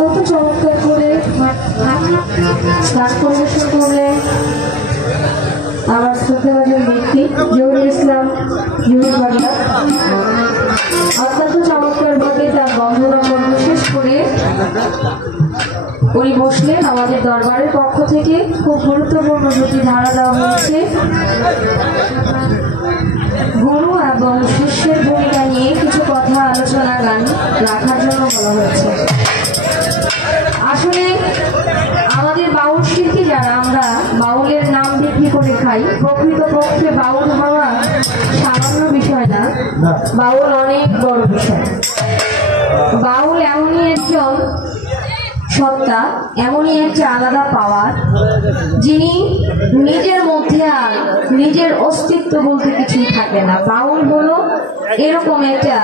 অত্যন্ত চমৎকার করে গান পরিবেশন করলেন আমার শ্রদ্ধাভাজন ব্যক্তি জহুরুল ইসলাম জহুর বাংলা। অত্যন্ত চমৎকার ভাবে তার বন্ধনা পর্ব শেষ করে উনি বসলেন। আমাদের দরবারের পক্ষ থেকে খুব গুরুত্বপূর্ণ দুটি ধারা দেওয়া হয়েছে। গুরু এবং শিষ্যের ভূমিকা নিয়ে কিছু কথা আলোচনা গান রাখার জন্য বলা হয়েছে। আসলে আমাদের বাউল শিল্পী যারা, আমরা বাউলের নাম বিক্রি করে খাই। প্রকৃতপক্ষে বাউল হওয়া সামান্য বিষয় না, বাউল অনেক বড় বিষয়। বাউল এমনই একজন সত্তা, এমনই একটা আলাদা পাওয়ার, যিনি নিজের মধ্যে আর নিজের অস্তিত্ব বলতে কিছুই থাকে না। বাউল হলো এরকম একটা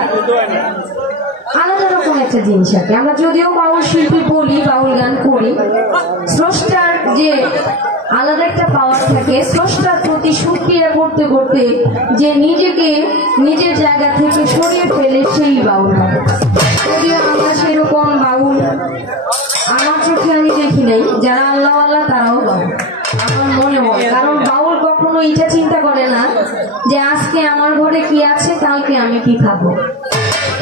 আলাদা রকম একটা জিনিস আর কি। আমরা যদিও বাউল শিল্পী বলি, বাউল গান করি, স্রষ্টার যে আলাদা একটা পাওয়ার থাকে, স্রষ্টার প্রতি সুক্রিয়া করতে করতে যে নিজেকে নিজের জায়গা থেকে সরিয়ে ফেলে, সেই বাউল হবে। যদিও আমরা সেরকম বাউল আমার চোখে আমি দেখি নাই। যারা আল্লাহ আল্লাহ তারাও বাউল আমার মনে হয়। কারণ বাউল কখনো এটা চিন্তা করে না যে আজকে আমার ঘরে কি আছে, কালকে আমি কি খাবো,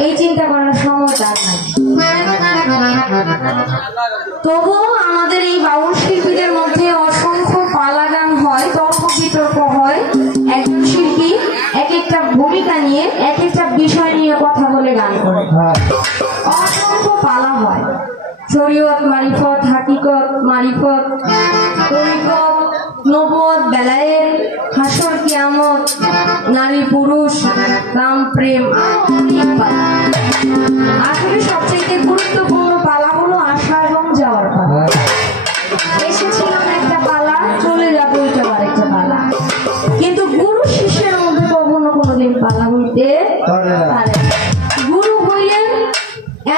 এই চিন্তা করার সময় তার নাই। তবুও আমাদের এই বাউল শিল্পীদের মধ্যে অসংখ্য পালা গান হয়, তর্ক বিতর্ক হয়। একজন শিল্পী এক একটা ভূমিকা নিয়ে, এক একটা বিষয় নিয়ে কথা বলে গান করে। অসংখ্য পালা হয়, শরীয়ত, মারিফত, হাকিকত, মারিফত, তরিকত, নবুয়ত, বেলায়েত, হাসর, কিয়ামত, নারী পুরুষ, রাম প্রেম, অনেক পালা। আসলে সবচেয়ে গুরুত্বপূর্ণ পালা হলো আসা এবং যাওয়ার পালা। এসেছিলাম একটা পালা, চলে যাবো এটা আরেকটা পালা। কিন্তু গুরু শিষ্যের মধ্যে কখনো কোনোদিন পালা হইতে পারে। গুরু হইলেন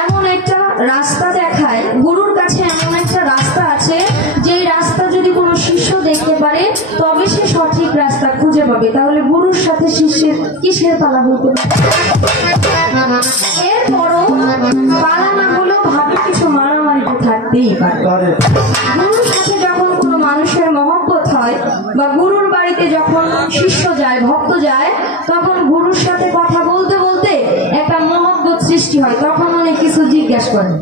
এমন একটা রাস্তা দেখায়, গুরুর কাছে এমন একটা রাস্তা আছে, যে রাস্তা যদি কোনো শিষ্য দেখতে পারে তবে সে সঠিক রাস্তা খুঁজে পাবে। তাহলে গুরুর সাথে শিষ্যের কিসের পালা হইতে পারে? এরপরও পালা না হলেও ভাবে কিছু মারামারিতে থাকতেই পারে। গুরুর সাথে যখন কোনো মানুষের মহব্বত হয়, বা গুরুর বাড়িতে যখন শিষ্য যায়, ভক্ত যায়, তখন গুরুর সাথে কথা বলতে বলতে একটা মহব্বত সৃষ্টি হয়। তখন অনেক কিছু জিজ্ঞাসা করেন,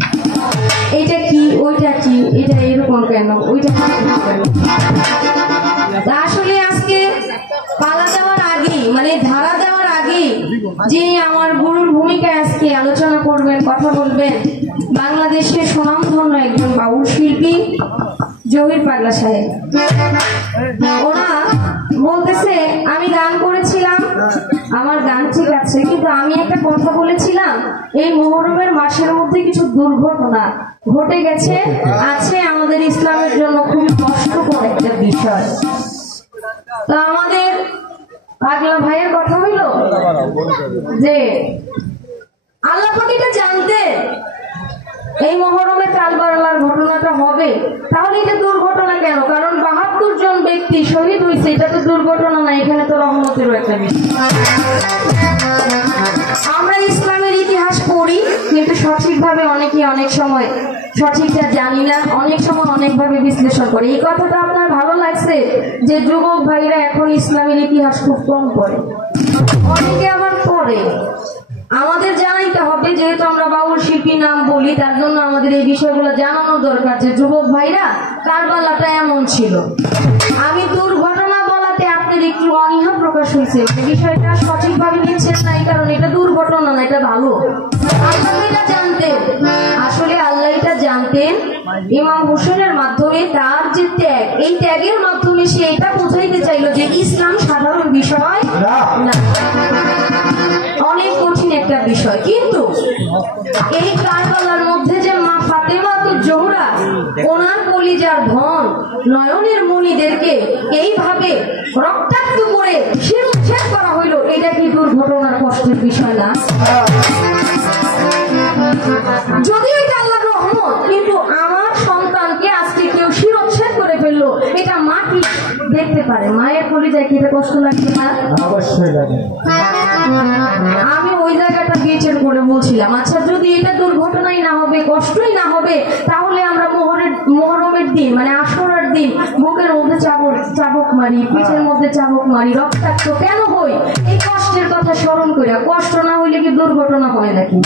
এটা কি, ওইটা কি, এটা এরকম কেন, ওইটা কেন। আসলে আজকে পালা দেওয়ার আগে, মানে ধারা দেওয়ার আগে, যিনি আমার গুরুর ভূমিকায় আজকে আলোচনা করবেন, কথা বলবেন, বাংলাদেশের সুনামধন্য একজন বাউল শিল্পী জহির পাগলা সাহেব। ওরা বলতেছে, আমি গান করেছিলাম, আমার গান ঠিক আছে, কিন্তু আমি একটা কথা বলেছিলাম, এই মুহররমের মাসের মধ্যে কিছু দুর্ঘটনা ঘটে গেছে, আছে আমাদের ইসলামের জন্য খুব কষ্টকর একটা বিষয়। তা আমাদের পাগলা ভাইয়ের কথা হইল যে আল্লাহ পাক এটা জানতে এই মুহররমের কালবালার ঘটনাটা হবে, তাহলে এটা দুর্ঘটনা কেন? কারণ ৭২ জন ব্যক্তি শহীদ হয়েছে, এটা তো দুর্ঘটনা না, এখানে তো রহমতেরও একটা বিষয়। আমরা ইসলামের ইতিহাস পড়ি, কিন্তু সঠিকভাবে অনেকে অনেক সময় সঠিকটা জানি না, অনেক সময় অনেকভাবে বিশ্লেষণ করে। এই কথাটা আপনার ভালো লাগছে যে যুবক ভাইরা এখন ইসলামের ইতিহাস খুব কম পড়ে, অনেকে আবার পড়ে। আমাদের জানাইতে হবে, যেহেতু আমরা বাউল শিল্পী নাম বলি, তার জন্য আমাদের এই বিষয়গুলো জানানো দরকার যে যুবক ভাইরা, কারবালাটা এমন ছিল। আমি দুর্ঘটনা বলাতে আপনার একটু অনীহা প্রকাশ হয়েছে, বিষয়টা সঠিকভাবে নিচ্ছেন না, এই কারণে এটা দুর্ঘটনা না, এটা ভালো। আল্লাহ এটা জানতেন, আসলে আল্লাহ এটা জানতেন ইমাম হোসেনের মাধ্যমে, তার যে ত্যাগ, এই ত্যাগের মাধ্যমে সে এটা বোঝাইতে চাইল যে ইসলাম সাধারণ বিষয় না, অনেক কঠিন একটা বিষয়। কিন্তু এই কারবালার মধ্যে যে মা ফাতেমা জোহরা, ওনার কলিজার ধন, নয়নের মণিদেরকে এইভাবে রক্তাক্ত করে শিরোচ্ছেদ করা হইল, এটা কি দুর্ঘটনার কষ্টের বিষয় না? যদিও এটা আল্লাহর রহমত, কিন্তু আমার সন্তানকে আজকে কেউ শিরোচ্ছেদ করে ফেললো, এটা মা কি দেখতে পারে? মায়ের কলিজায় কি এটা কষ্ট লাগবে না? অবশ্যই লাগে। আমি ওই জায়গাটা বিচার করে বলছিলাম। আচ্ছা, যদি এটা দুর্ঘটনাই না হবে, কষ্টই না হবে, তাহলে আমরা মোহরমের দিন মানে আশুরার দিন বুকের মধ্যে চাবুক মারি, পিঠের মধ্যে চাবুক মারি, রক্তাক্ত কেন হই? এই কষ্টের কথা স্মরণ করিয়া। কষ্ট না হইলে কি দুর্ঘটনা হয় নাকি?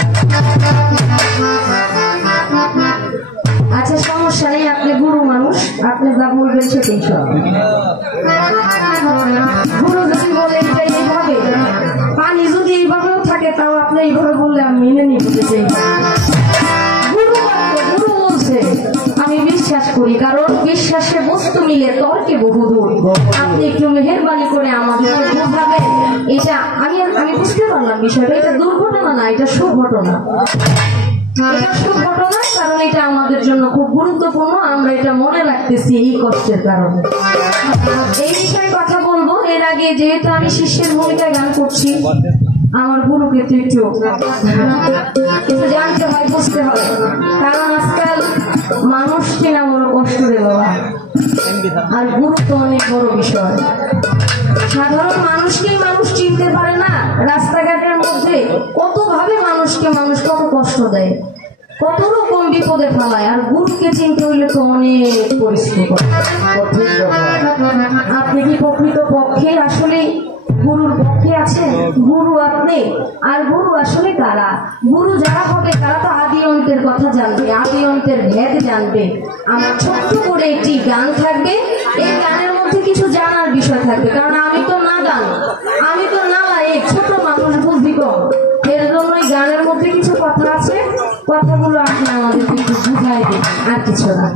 আচ্ছা, সমস্যা নেই, আপনি গুরু মানুষ, আপনি যা বলবেন সেটাই সব। গুরু যদি বলে এটা এইভাবে, পানি যদি এইভাবেও থাকে, তাও আপনি এইভাবে বললে আমি মেনে নিতে চাই। গুরু বলছে, আমি বিশ্বাস করি, কারণ বিশ্বাসে বস্তু মিলে তর্কে বহুদূর। আপনি একটু মেহেরবানি করে আমাদের বোঝাবেন। এটা আমি বুঝতে পারলাম বিষয়টা। এটা দুর্ঘটনা না, এটা সুঘটনা। এটা সুঘটনা, কারণ এটা আমাদের জন্য খুব গুরুত্বপূর্ণ। আমরা এটা মনে রাখতেছি এই কষ্টের কারণে। এই বিষয়ে কথা বলবো। এর আগে যেহেতু আমি শিষ্যের ভূমিকায় গান করছি, আমার গুরুকে তো একটু জানতে হয়, বুঝতে হয়। কারণ আজকাল মানুষ চেনা বড় কষ্ট রে বাবা, আর গুরু তো অনেক বড় বিষয়। সাধারণ মানুষকেই মানুষ চিনতে পারে না। রাস্তাঘাটের মধ্যে কত ভাবে মানুষকে মানুষ কত কষ্ট দেয়, কত রকম বিপদে ফেলায়। আর গুরুকে চিনতে হইলে তো অনেক পরিশ্রম। আপনি কি প্রকৃত পক্ষে আসলে গুরুর পক্ষে আছেন? গুরু আপনি, আর গুরু আসলে কারা? গুরু যারা হবে তারা তো আদি অন্তের কথা জানবে, আদি অন্তের ভেদ জানবে। আমার ছোট্ট করে একটি গান থাকবে, এই গানের মধ্যে কিছু জানার বিষয় থাকবে। কারণ আমি তো নাদান, আমি তো নালায়েক, ছোট মানুষ, বুদ্ধি কম। এর জন্য এই গানের মধ্যে কিছু কথা আছে, কথাগুলো আপনি আমাদেরকে একটু বুঝাই দিন, আর কিছু না।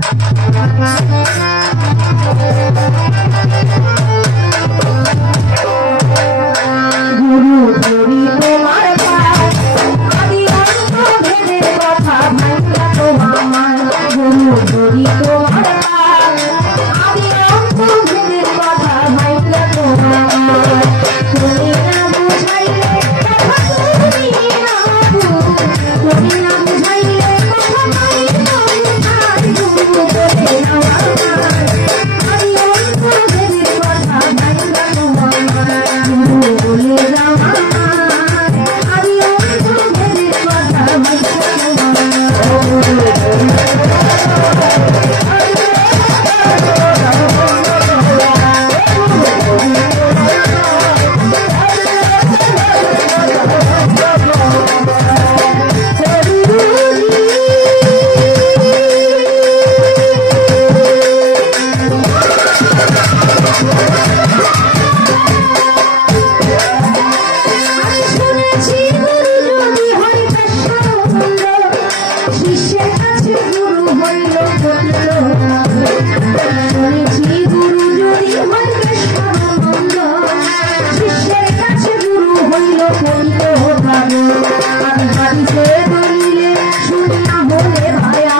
গুরু ধরি তোমার পায়, আদি অন্ত ভেদের কথা ভাইয়া তো আমার। গুরু ধরি তোমার পায়, আদি অন্ত ভেদের কথা ভাইয়া তো আমার। তুমি না বুঝাইলে কথা তুমি না তুমি না বুঝাইলে কথা আমি তোমার। গুরু ধরে আমার পায়, আদি অন্ত ভেদের কথা ভাইয়া তো আমার। গুরু বলে ভায়া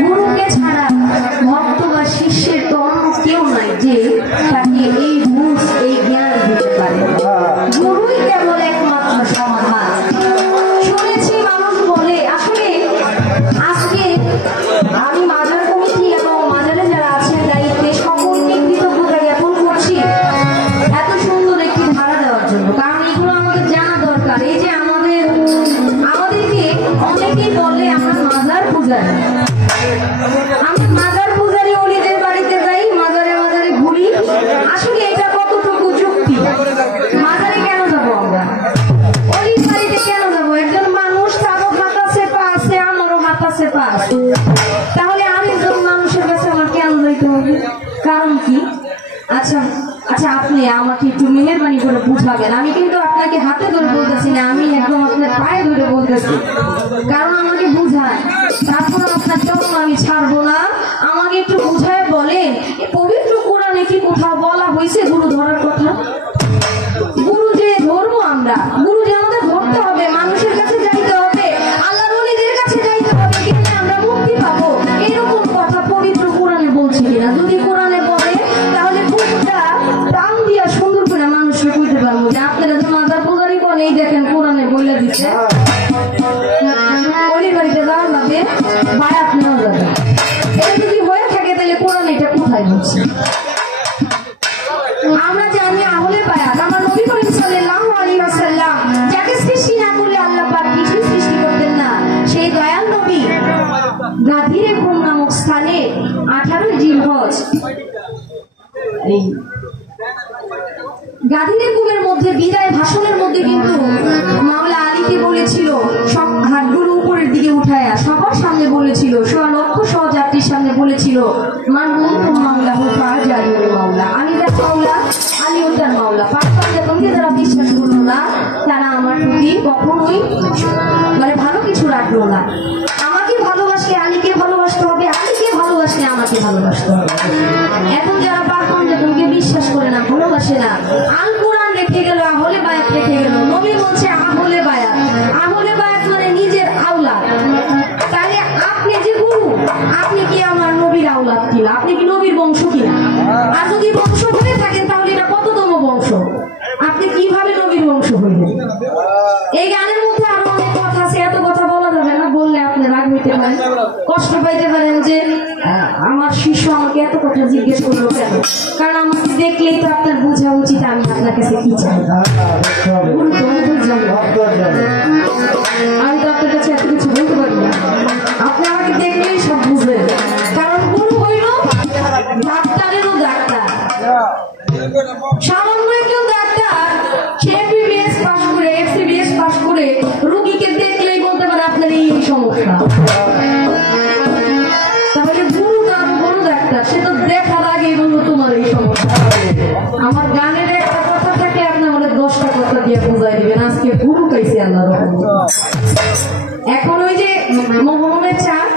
গুরুকে ছাড়া ভক্ত বা শিষ্যের তো অন্য কেউ নাই যে তাকে এই বুঝ এই জ্ঞান দিতে পারে। গুরুই কেবল একমাত্র সমাধান। শুনেছি মানুষ বলে, আসলে আজকে আমি মাজার কমিটি এবং মাজারে যারা আছেন দায়িত্বে সকলকে কৃতজ্ঞতা জ্ঞাপন করছি এত সুন্দর একটি ধারা দেওয়ার জন্য। কারণ এগুলো আমাদের জানা দরকার। এই যে আমাদেরকে অনেকেই বলে আমরা মাজার পূজারি, আমি মাজার পূজারি, অলিদের বাড়িতে যাই, মাজারে মাজারে ঘুরি। আসলে এটা কতটুকু যুক্তি? মাজারে কেন যাবো আমরা? অলির বাড়িতে কেন যাবো? একজন মানুষ, তারও হাত আছে পা আছে, আমারও হাত আছে পা আছে, তাহলে আরেকজন মানুষের কাছে আমার কেন যাইতে হবে? কারণ কি? আচ্ছা আচ্ছা, আপনি আমাকে একটু মেহেরবানি করে বুঝাবেন। আমি কিন্তু আপনাকে হাতে ধরে বলতেছি না, আমি একদম আপনার পায়ে ধরে বলতেছি, কারণ আমাকে বুঝান। তারপর আপনার চরণ আমি ছাড়বো না। আমাকে একটু বুঝায় বলেন, পবিত্র কোরআনে কি কোথাও বলা হয়েছে গুরু ধরার কথা? গুরু যে ধরবো আমরা, গুরু যে আমাদের ধরতে হবে, মানুষের কাছে যাইতে হবে, আল্লাহর ওলিদের কাছে যাইতে হবে, কিনা আমরা মুক্তি পাবো, এরকম কথা পবিত্র কোরআনে বলছে কিনা? যদি কোরআনে বলে তাহলে বুকটা টান দিয়া সুন্দর করে মানুষকে বুঝতে পারবো যে আপনারা যে মাজার পূজারি করেন, এই দেখেন কোরআনে বলে দিচ্ছে অলির বাড়িতে যাওয়া যাবে, বায়াত নেওয়া যাবে। এটা যদি হয়ে থাকে তাহলে কোরআন এটা কোথায় বলছে? আমরা জানি আহলে বায়াত আমার নবী করিম সাল্লাল্লাহু আলাইহি ওয়াসাল্লাম যাকে সৃষ্টি না করলে আল্লাহ পাক কিছুই সৃষ্টি করতেন না, সেই দয়াল নবী গাদিরে কুম নামক স্থানে 18 জিলহজ এই গাদিরে কুমের মধ্যে বিদায় ভাষণের মধ্যে কিন্তু মাওলা আলীকে বলেছিল সব হাতগুলো উপরের দিকে উঠায়া সবার সামনে বলেছিল, লক্ষ সহযাত্রীর সামনে বলেছিল, মান কুনতুম মাওলাহু ফাজালিল মাওলা, আমি তার মাওলা, আলী তার মাওলা। পাঁচটা তুমি যারা বিশ্বাস করলো না তারা আমার প্রতি কখনোই ভালো কিছু রাখলো না। আমাকে ভালোবাসলে আলীকে ভালোবাসতে হবে, আলীকে ভালোবাসলে আমাকে ভালোবাসতে হবে। এখন যারা পারফর্ম তোমাকে বিশ্বাস করে না, ভালোবাসে না, আল কোরআন রেখে গেল, আহলে বায়াত রেখে গেল। নবী বলছে আহলে বায়াত, আহলে বায়াত মানে নিজের আওলাদ। তাহলে আপনি যে গুরু, আপনি কি আমার নবীর আওলাদ কিনা? আপনি কি নবীর বংশ কিনা? আর যদি বংশ হয়ে থাকেন তাহলে এটা কততম বংশ? আপনি কিভাবে নবীর বংশ হইলেন? এই গানের মধ্যে আরো অনেক কথা আছে, এত কথা বলা যাবে না, বললে আপনি রাগ হইতে পারেন, কষ্ট পাইতে পারেন যে আমার শিষ্য আমাকে এত কথা জিজ্ঞেস করলো কেন? কারণ আমাকে দেখলেই তো আপনার বোঝা উচিত আমি আপনার কাছে কি চাই। আমি তো আপনার কাছে এত কিছু বলতে পারি না, আপনি আমাকে দেখলেই সব বুঝবেন। কারণ গুরু হইল ডাক্তারেরও ডাক্তার, সামান্য একজন ডাক্তার, সে এমবিবিএস পাস করে, এফসিবিএস পাস করে রোগীকে দেখলেই বলতে পারে আপনার এই সমস্যা। তাহলে গুরু না বড় ডাক্তার, সে তো দেখার আগেই বলবো তোমার এই সমস্যা। আমার গানের একটা কথা থাকে, আপনি আমাদের 10টা কথা দিয়ে বোঝাই দিবেন আজকে গুরু পাইছে আল্লাহ। এখন ওই যে মোহরমের চাঁদ,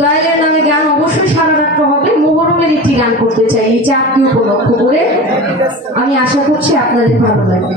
দয়ালের নামে গান অবশ্যই সারা রাত্র হবে। মোহরমের একটি গান করতে চাই এই চাঁদকে উপলক্ষ করে, আমি আশা করছি আপনাদের ভালো লাগবে।